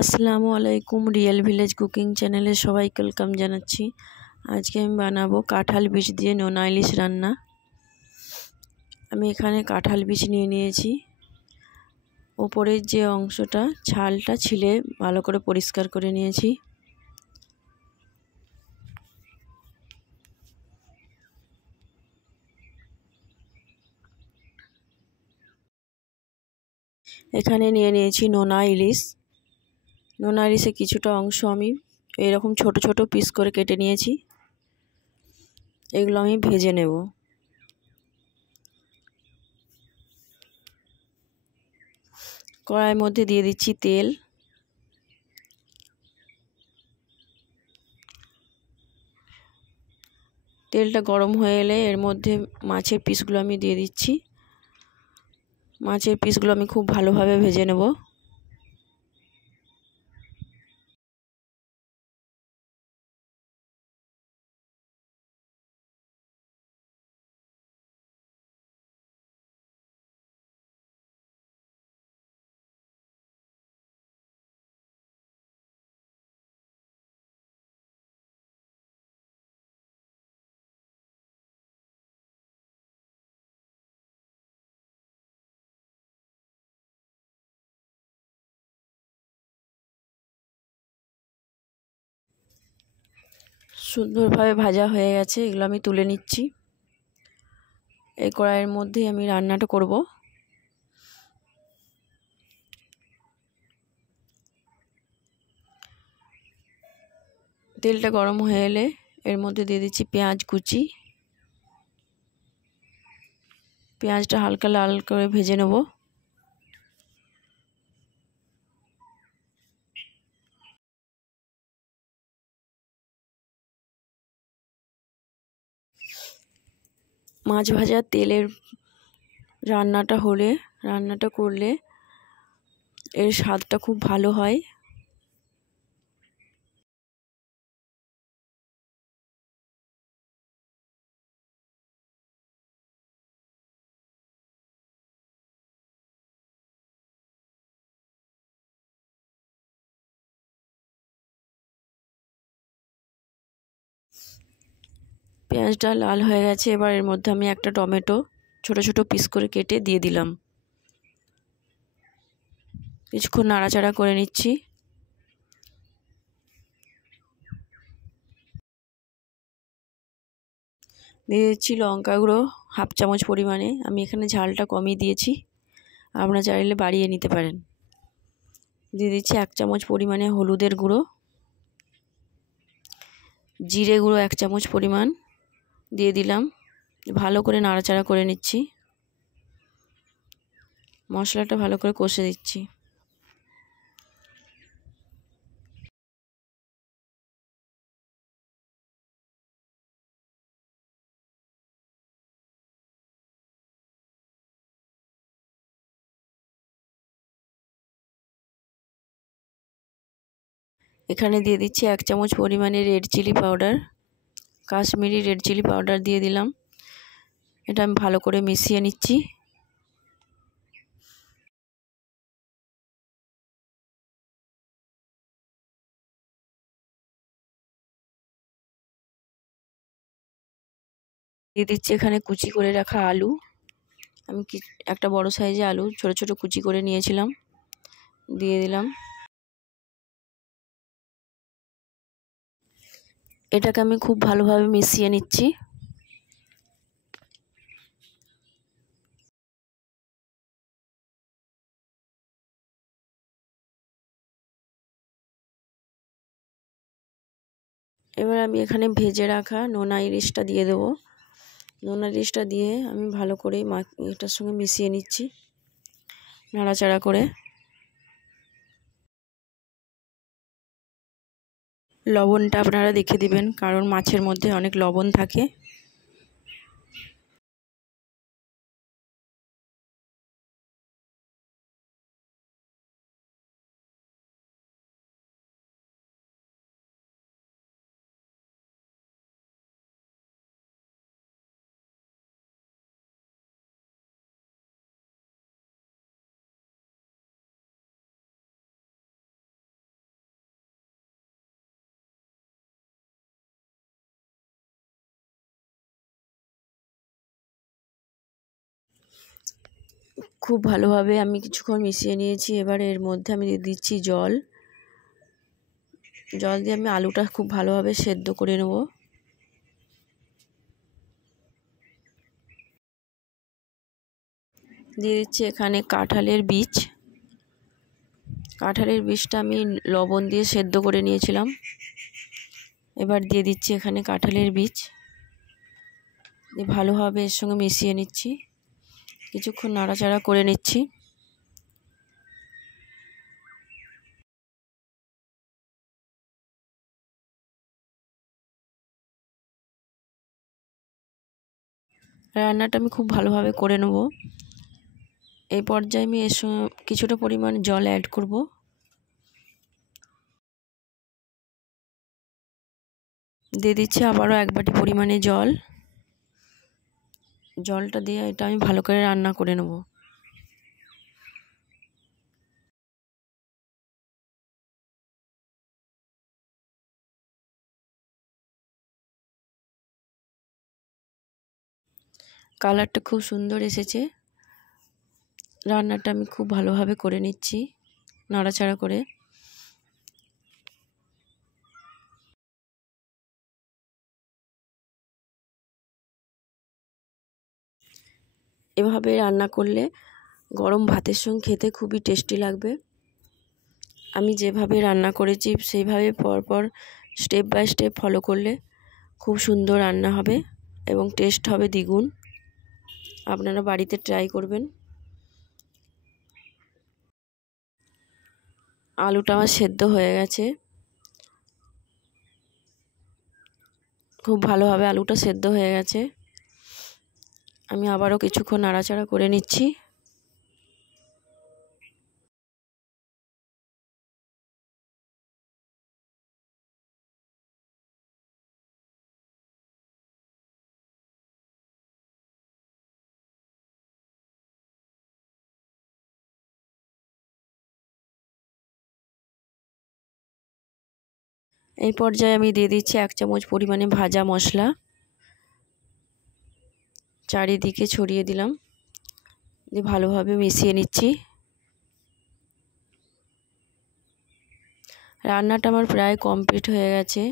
আসসালামু আলাইকুম, real village cooking চ্যানেলে সবাইকে ওয়েলকাম জানাচ্ছি। আজকে আমি বানাবো কাঁঠাল বীজ দিয়ে নোনা ইলিশ রান্না। আমি এখানে কাঁঠাল বীজ নিয়ে নিয়েছি। ওপরের যে অংশটা ছালটা ছিলে ভালো করে পরিষ্কার করে নিয়েছি। এখানে নিয়ে নিয়েছি নোনা ইলিশ। নোনা ইলিশে কিছুটা অংশ আমি এরকম ছোট ছোট পিস করে কেটে নিয়েছি। এগুলো আমি ভেজে নেব। কড়াইয়ের মধ্যে দিয়ে দিচ্ছি তেল। তেলটা গরম হয়ে এলে এর মধ্যে মাছের পিসগুলো আমি দিয়ে দিচ্ছি। মাছের পিসগুলো আমি খুব ভালোভাবে ভেজে নেব। সুন্দরভাবে ভাজা হয়ে গেছে, এগুলো আমি তুলে নিচ্ছি। এই কড়াইয়ের মধ্যেই আমি রান্নাটা করব। তেলটা গরম হয়ে এলে এর মধ্যে দিয়ে দিচ্ছি পেঁয়াজ কুচি। পেঁয়াজটা হালকা লাল করে ভেজে নেব। মাছ ভাজা তেলের রান্নাটা করলে এর স্বাদটা খুব ভালো হয়। পেঁয়াজটা লাল হয়ে গেছে, এবার এর মধ্যে আমি একটা টমেটো ছোট ছোট পিস করে কেটে দিয়ে দিলাম। কিছুক্ষণ নাড়াচাড়া করে নিচ্ছি। দিয়ে দিচ্ছি লঙ্কা গুঁড়ো হাফ চামচ পরিমাণে। আমি এখানে ঝালটা কমিয়ে দিয়েছি, আপনারা চাইলে বাড়িয়ে নিতে পারেন। দিয়ে দিচ্ছি 1 চামচ পরিমাণে হলুদের গুঁড়ো। জিরে গুঁড়ো 1 চামচ পরিমাণ দিয়ে দিলাম। ভালো করে নাড়াচাড়া করে নিচ্ছি। মশলাটা ভালো করে কষে দিচ্ছি। এখানে দিয়ে দিচ্ছি 1 চামচ পরিমাণে red chilli powder, Kashmiri red chilli powder দিয়ে দিলাম। এটা আমি ভালো করে মিশিয়ে নিচ্ছি। দিয়ে দিচ্ছি এখানে কুচি করে রাখা আলু। আমি একটা বড় সাইজে আলু ছোট ছোট কুচি করে নিয়েছিলাম, দিয়ে দিলাম। এটাকে আমি খুব ভালোভাবে মিশিয়ে নিচ্ছি। এবার আমি এখানে ভেজে রাখা নোনা ইলিশটা দিয়ে দেবো। নোনা ইলিশটা দিয়ে আমি ভালো করে এটার সঙ্গে মিশিয়ে নিচ্ছি নাড়াচাড়া করে। লবণটা আপনারা দেখে দিবেন, কারণ মাছের মধ্যে অনেক লবণ থাকে। খুব ভালোভাবে আমি কিছুক্ষণ মিশিয়ে নিয়েছি। এবার এর মধ্যে আমি দিয়ে দিচ্ছি জল। জল দিয়ে আমি আলুটা খুব ভালোভাবে সেদ্ধ করে নেব। দিয়ে দিচ্ছি এখানে কাঁঠালের বীজ। কাঁঠালের বীজটা আমি লবণ দিয়ে সেদ্ধ করে নিয়েছিলাম। এবার দিয়ে দিচ্ছি এখানে কাঁঠালের বীজ, ভালোভাবে এর সঙ্গে মিশিয়ে নিচ্ছি। কিছুক্ষণ নাড়াচাড়া করে নিচ্ছি। রান্নাটা আমি খুব ভালোভাবে করে নেব। এই পর্যায়ে আমি এর সঙ্গে কিছুটা পরিমাণ জল অ্যাড করব। দিয়ে দিচ্ছি আবারও 1 বাটি পরিমাণে জল। জলটা দিয়ে এটা আমি ভালো করে রান্না করে নেব। কালারটা খুব সুন্দর এসেছে। রান্নাটা আমি খুব ভালোভাবে করে নিচ্ছি নাড়াচাড়া করে। এভাবে রান্না করলে গরম ভাতের সঙ্গে খেতে খুবই টেস্টি লাগবে। আমি যেভাবে রান্না করেছি সেইভাবে পরপর স্টেপ বাই স্টেপ ফলো করলে খুব সুন্দর রান্না হবে এবং টেস্ট হবে দ্বিগুণ। আপনারা বাড়িতে ট্রাই করবেন। আলুটা আমার সেদ্ধ হয়ে গেছে। খুব ভালোভাবে আলুটা সেদ্ধ হয়ে গেছে। আমি আবারও কিছুক্ষণ নাড়াচাড়া করে নিচ্ছি। এই পর্যায়ে আমি দিয়ে দিচ্ছি 1 চামচ পরিমাণে ভাজা মশলা। চারিদিকে ছড়িয়ে দিলাম, দিয়ে ভালোভাবে মিশিয়ে নিচ্ছি। রান্নাটা আমার প্রায় কমপ্লিট হয়ে গেছে।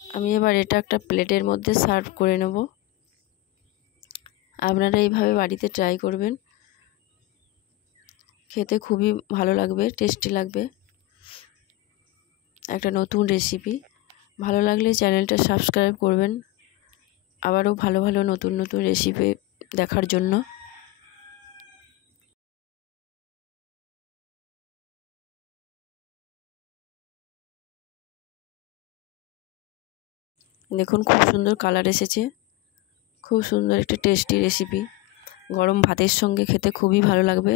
আমি এবার এটা একটা প্লেটের মধ্যে সার্ভ করে নেব। আপনারা এইভাবে বাড়িতে ট্রাই করবেন, খেতে খুবই ভালো লাগবে, টেস্টি লাগবে। একটা নতুন রেসিপি। ভালো লাগলে চ্যানেলটা সাবস্ক্রাইব করবেন আবারও ভালো ভালো নতুন নতুন রেসিপি দেখার জন্য। দেখুন খুব সুন্দর কালার এসেছে। খুব সুন্দর একটা টেস্টি রেসিপি। গরম ভাতের সঙ্গে খেতে খুবই ভালো লাগবে।